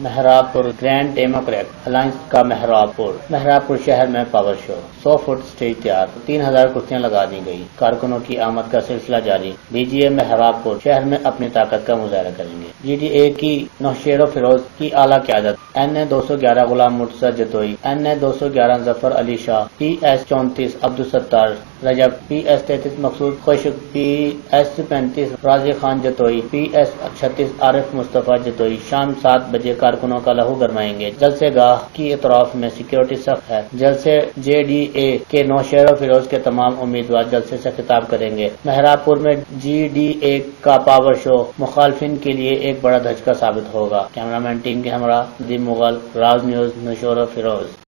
मेहराबपुर grand democratic alliance का मेहराबपुर शहर में पावर शो 100 फुट स्टेज तैयार, 3000 कुर्सियां लगा दी गई। कारकुनों की आमद का सिलसिला जारी। बीजीए मेहराबपुर शहर में अपनी ताकत का मुजाहरा करेंगे। जीडीए की नौशेरो फिरोज की आला क़यादत, NA 211 गुलाम मुर्तज़ा जतोई, NA 211 जफर अली शाह, PS 34 अब्दुल सत्तार रजब, PS 33 मकसूद खुशक, PS 35 राजी खान जतोई, PS 36 आरिफ मुस्तफा जतोई। शाम 7 बजे कारकुनों का लहू गरमाएंगे। जलसे गाह की अतराफ में सिक्योरिटी सख्त है। जलसे JDA के नौशेरो फिरोज के तमाम उम्मीदवार जलसे से खिताब करेंगे। मेहराबपुर में GDA का पावर शो मुखालफिन के लिए एक बड़ा धचका साबित होगा। कैमरामैन टीम के हमरा नदीम मुगल, राज न्यूज, नौशेरो फिरोज।